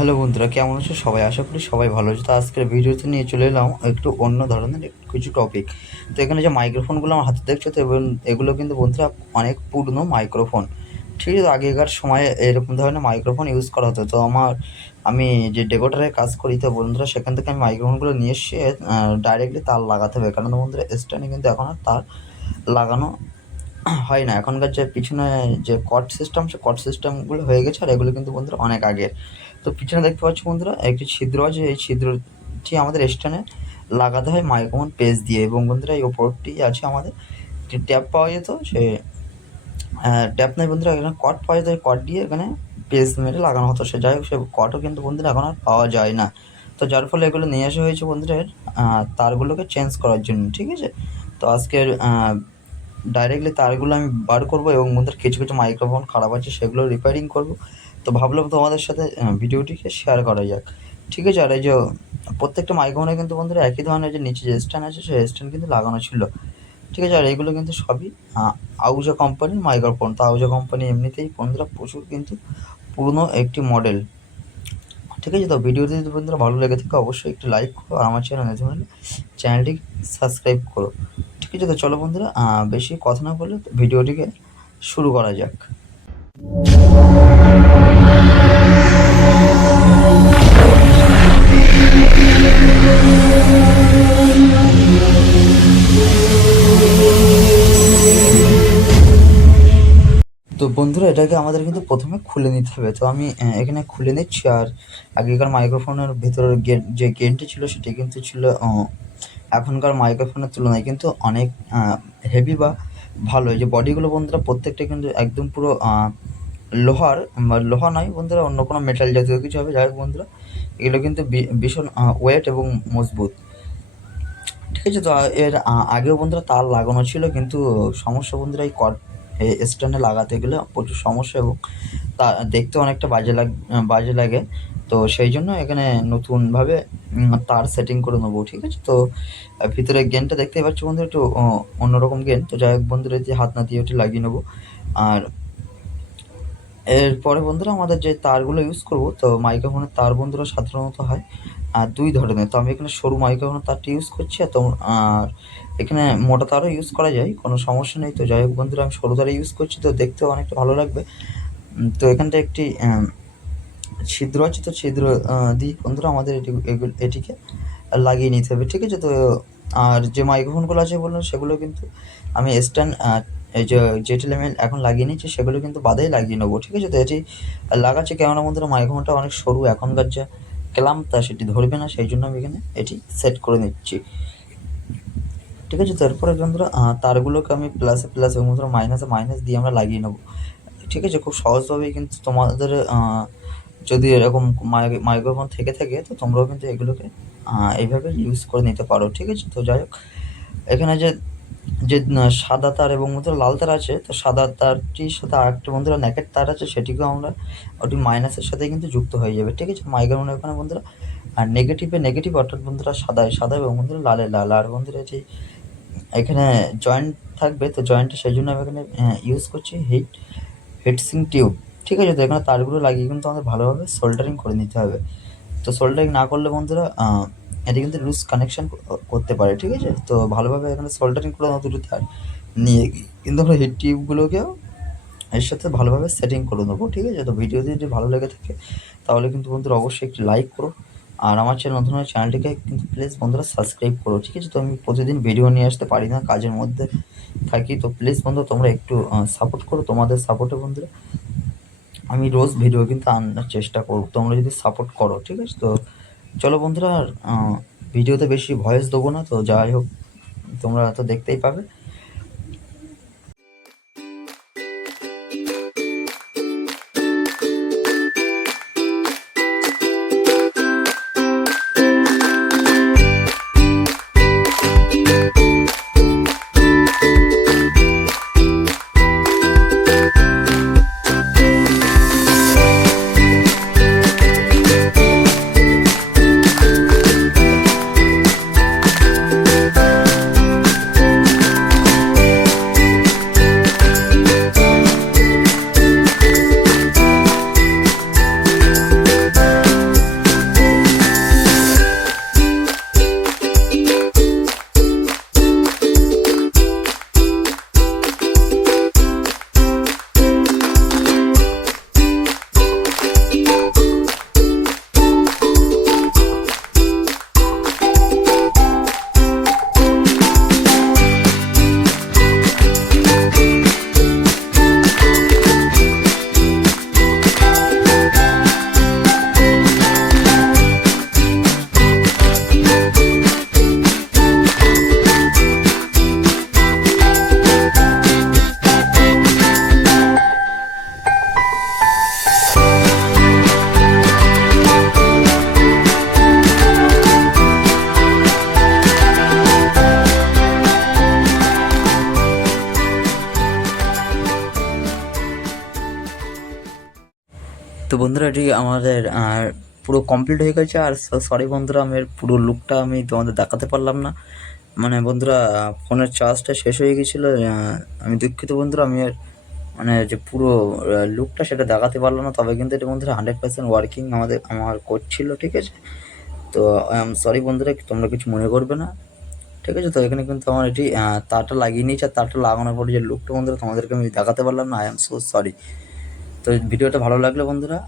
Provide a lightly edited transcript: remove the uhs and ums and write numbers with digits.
Hello বন্ধুরা, কেমন আছো সবাই? আশা করি সবাই ভালো আছো। তো আজকের ভিডিওতে নিয়ে চলে এলাম একটু অন্য ধরনের কিছু টপিক। তো এখানে যে মাইক্রোফোনগুলো আমার হাতে দেখছো, তো এগুলো কিন্তু বন্ধুরা অনেক পুরনো মাইক্রোফোন। ঠিক আছে, আগেকার সময়ে এরকম ধরনের মাইক্রোফোন ইউজ করা হতো। তো আমি যে ডেকোরেটরে কাজ করি, তো বন্ধুরা সেখান থেকে আমি মাইক্রোফোনগুলো নিয়ে এসে ডাইরেক্টলি তার লাগাতে হবে, কারণ বন্ধুরা স্ট্যান্ডে কিন্তু এখন আর তার লাগানো হয় না। এখনকার যে পিছনে যে কর্ড সিস্টেম, সে কর্ড সিস্টেমগুলো হয়ে গেছে, আর এগুলো কিন্তু বন্ধুরা অনেক আগের। তো পিছনে দেখতে পাচ্ছ বন্ধুরা একটি ছিদ্র আছে, এই ছিদ্রটি আমাদের স্ট্যান্ডে লাগাতে হয় মাইক্রোফোন পেজ দিয়ে। এবং বন্ধুরা এই ওপরটি আছে আমাদের একটি ট্যাপ পাওয়া যেত, সে ট্যাপ নেই বন্ধুরা, এখানে কর্ড পাওয়া যেত, কর্ড দিয়ে এখানে পেজ মেরে লাগানো হতো। সে যাই হোক, সে কর্ডও কিন্তু বন্ধুরা এখন আর পাওয়া যায় না। তো যার ফলে এগুলো নিয়ে আসা হয়েছে বন্ধুরা তারগুলোকে চেঞ্জ করার জন্য। ঠিক আছে, তো আজকের ডাইরেক্টলি তারগুলো আমি বার করবো এবং বন্ধুরা কিছু কিছু মাইক্রোফোন খারাপ আছে সেগুলো রিপেয়ারিং করবো। তো ভাবলাম তোমাদের সাথে ভিডিওটিকে শেয়ার করা যাক। ঠিক আছে, আর এই যে প্রত্যেকটা মাইক্রোফোনে কিন্তু বন্ধুরা একই ধরনের যে নিচে যে স্ট্যান্ড আছে, সেই স্ট্যান্ড কিন্তু লাগানো ছিল। ঠিক আছে, আর এগুলো কিন্তু সবই আউজা কোম্পানির মাইক্রোফোন। তো আউজা কোম্পানি এমনিতেই বন্ধুরা প্রচুর কিন্তু পুরনো একটি মডেল। ঠিক আছে, তো ভিডিওটি যদি বন্ধুরা ভালো লেগে থাকে অবশ্যই একটু লাইক করো, আর আমার চ্যানেল নতুন হলে চ্যানেলটি সাবস্ক্রাইব করো। ঠিক আছে, তো চলো বন্ধুরা বেশি কথা না বলে ভিডিওটিকে শুরু করা যাক। তো বন্ধুরা এটাকে আমাদের কিন্তু প্রথমে খুলে নিতে হবে। তো আমি এখানে খুলে নিচ্ছি। আর আগেকার মাইক্রোফোনের ভেতরের যে গেনটি ছিল সেটি কিন্তু ছিল এখনকার মাইক্রোফোনের তুলনায় কিন্তু অনেক হেভি বা ভালো। এই যে বডিগুলো বন্ধুরা প্রত্যেকটা কিন্তু একদম পুরো লোহার, বা লোহা নয় বন্ধুরা, অন্য কোনো মেটাল জাতীয় কিছু হবে। যাই হোক বন্ধুরা, এগুলো কিন্তু ভীষণ ওয়েট এবং মজবুত। ঠিক আছে, তো এর আগেও বন্ধুরা তার লাগানো ছিল, কিন্তু সমস্যা বন্ধুরা এই স্ট্যান্ডে লাগাতে গেলে প্রচুর সমস্যা, এবং তা দেখতে অনেকটা বাজে লাগে। তো সেই জন্য এখানে নতুনভাবে তার সেটিং করে নেবো। ঠিক আছে, তো ভিতরে গেনটা দেখতেই পাচ্ছ বন্ধুরা, একটু অন্যরকম গেন। তো যাই হোক বন্ধুরা, যে হাত না দিয়ে ওটি লাগিয়ে নেবো। আর এরপরে বন্ধুরা আমাদের যে তারগুলো ইউজ করব, তো মাইক্রোফোনের তার বন্ধুরা সাধারণত হয় দুই ধরনের। তো আমি এখানে সরু মাইক্রোফোনের তারটি ইউজ করছি, আর এখানে মোটা তারও ইউজ করা যায়, কোনো সমস্যা নেই। তো যাই হোক বন্ধুরা, আমি সরু তারই ইউজ করছি, তো দেখতেও অনেকটা ভালো লাগবে। তো এখানটা একটি ছিদ্র আছে, তো ছিদ্র দিয়ে বন্ধুরা আমাদের এটিকে লাগিয়ে নিতে হবে। ঠিক আছে, তো আর যে মাইক্রোফোনগুলো আছে বললাম, সেগুলো কিন্তু আমি স্ট্যান্ড এই যে JTL এখন লাগিয়ে নিচ্ছি, সেগুলো কিন্তু বাদেই লাগিয়ে নেবো। ঠিক আছে, তো এটি লাগাচ্ছি কেননা বন্ধুরা মাইক্রোফোনটা অনেক সরু, এখনকার যে ক্ল্যাম্প তা সেটি ধরবে না, সেই জন্য আমি এখানে এটি সেট করে নিচ্ছি। ঠিক আছে, তারপরে বন্ধুরা তারগুলোকে আমি প্লাসে প্লাস এবং বন্ধুরা মাইনাসে মাইনাস দিয়ে আমরা লাগিয়ে নেবো। ঠিক আছে, খুব সহজভাবেই কিন্তু তোমাদের যদি এরকম মাইক্রোফোন থেকে থাকে, তো তোমরাও কিন্তু এগুলোকে এইভাবে ইউজ করে নিতে পারো। ঠিক আছে, তো যাই হোক, এখানে যে যে সাদা তার এবং বন্ধুরা লাল তার আছে, তো সাদা তারটির সাথে আরেকটা বন্ধুরা ন্যাকেট তার আছে, সেটিকেও আমরা ওটি মাইনাসের সাথে কিন্তু যুক্ত হয়ে যাবে। ঠিক আছে, মাইক্রোফোনের ওখানে বন্ধুরা আর নেগেটিভ, অর্থাৎ বন্ধুরা সাদা এবং বন্ধুরা লাল। আর বন্ধুরা এটি এখানে জয়েন্ট থাকবে, তো জয়েন্টটা সেই জন্য আমি এখানে ইউজ করছি হিটসিং টিউব। ঠিক আছে, তো এখানে তারগুলো লাগিয়ে কিন্তু আমাদের ভালোভাবে সোল্ডারিং করে নিতে হবে। তো সোল্ডারিং না করলে বন্ধুরা এটি কিন্তু লুজ কানেকশান করতে পারে। ঠিক আছে, তো ভালোভাবে এখানে সোল্ডারিং করে দুটো তার নিয়ে কিন্তু আমরা হিট টিউবগুলোকেও এর সাথে ভালোভাবে সেটিং করে নেবো। ঠিক আছে, তো ভিডিও যদি ভালো লেগে থাকে তাহলে কিন্তু বন্ধুরা অবশ্যই একটি লাইক করো, আর আমার নতুন চ্যানেলটিকে কিন্তু প্লিজ বন্ধুরা সাবস্ক্রাইব করো। ঠিক আছে, তো আমি প্রতিদিন ভিডিও নিয়ে আসতে পারি না, কাজের মধ্যে থাকি। তো প্লিজ বন্ধু তোমরা একটু সাপোর্ট করো, তোমাদের সাপোর্টে বন্ধুরা আমি রোজ ভিডিও কিন্তু আনার চেষ্টা করব, তোমরা যদি সাপোর্ট করো। ঠিক আছে, তো চলো বন্ধুরা, ভিডিওতে বেশি ভয়েস দেবো না। তো যাই হোক, তোমরা তো দেখতেই পাবে। বন্ধুরা এটি আমাদের পুরো কমপ্লিট হয়ে গেছে। আর সরি বন্ধুরা, আমি এর পুরো লুকটা আমি তোমাদের দেখাতে পারলাম না। মানে বন্ধুরা ফোনের চার্জটা শেষ হয়ে গেছিলো। আমি দুঃখিত বন্ধুরা, আমি এর মানে যে পুরো লুকটা সেটা দেখাতে পারলাম না। তবে কিন্তু এটা বন্ধুরা 100% ওয়ার্কিং আমার করছিল, ঠিক আছে? তো আই এম সরি বন্ধুরা, তোমরা কিছু মনে করবে না, ঠিক আছে? তো এখানে কিন্তু আমার এটি তারটা লাগিয়ে নিয়েছে। আর তারটা লাগানোর পরে যে লুকটা বন্ধুরা তোমাদেরকে আমি দেখাতে পারলাম না, আই এম সো সরি। তো ভিডিওটা ভালো লাগলে বন্ধুরা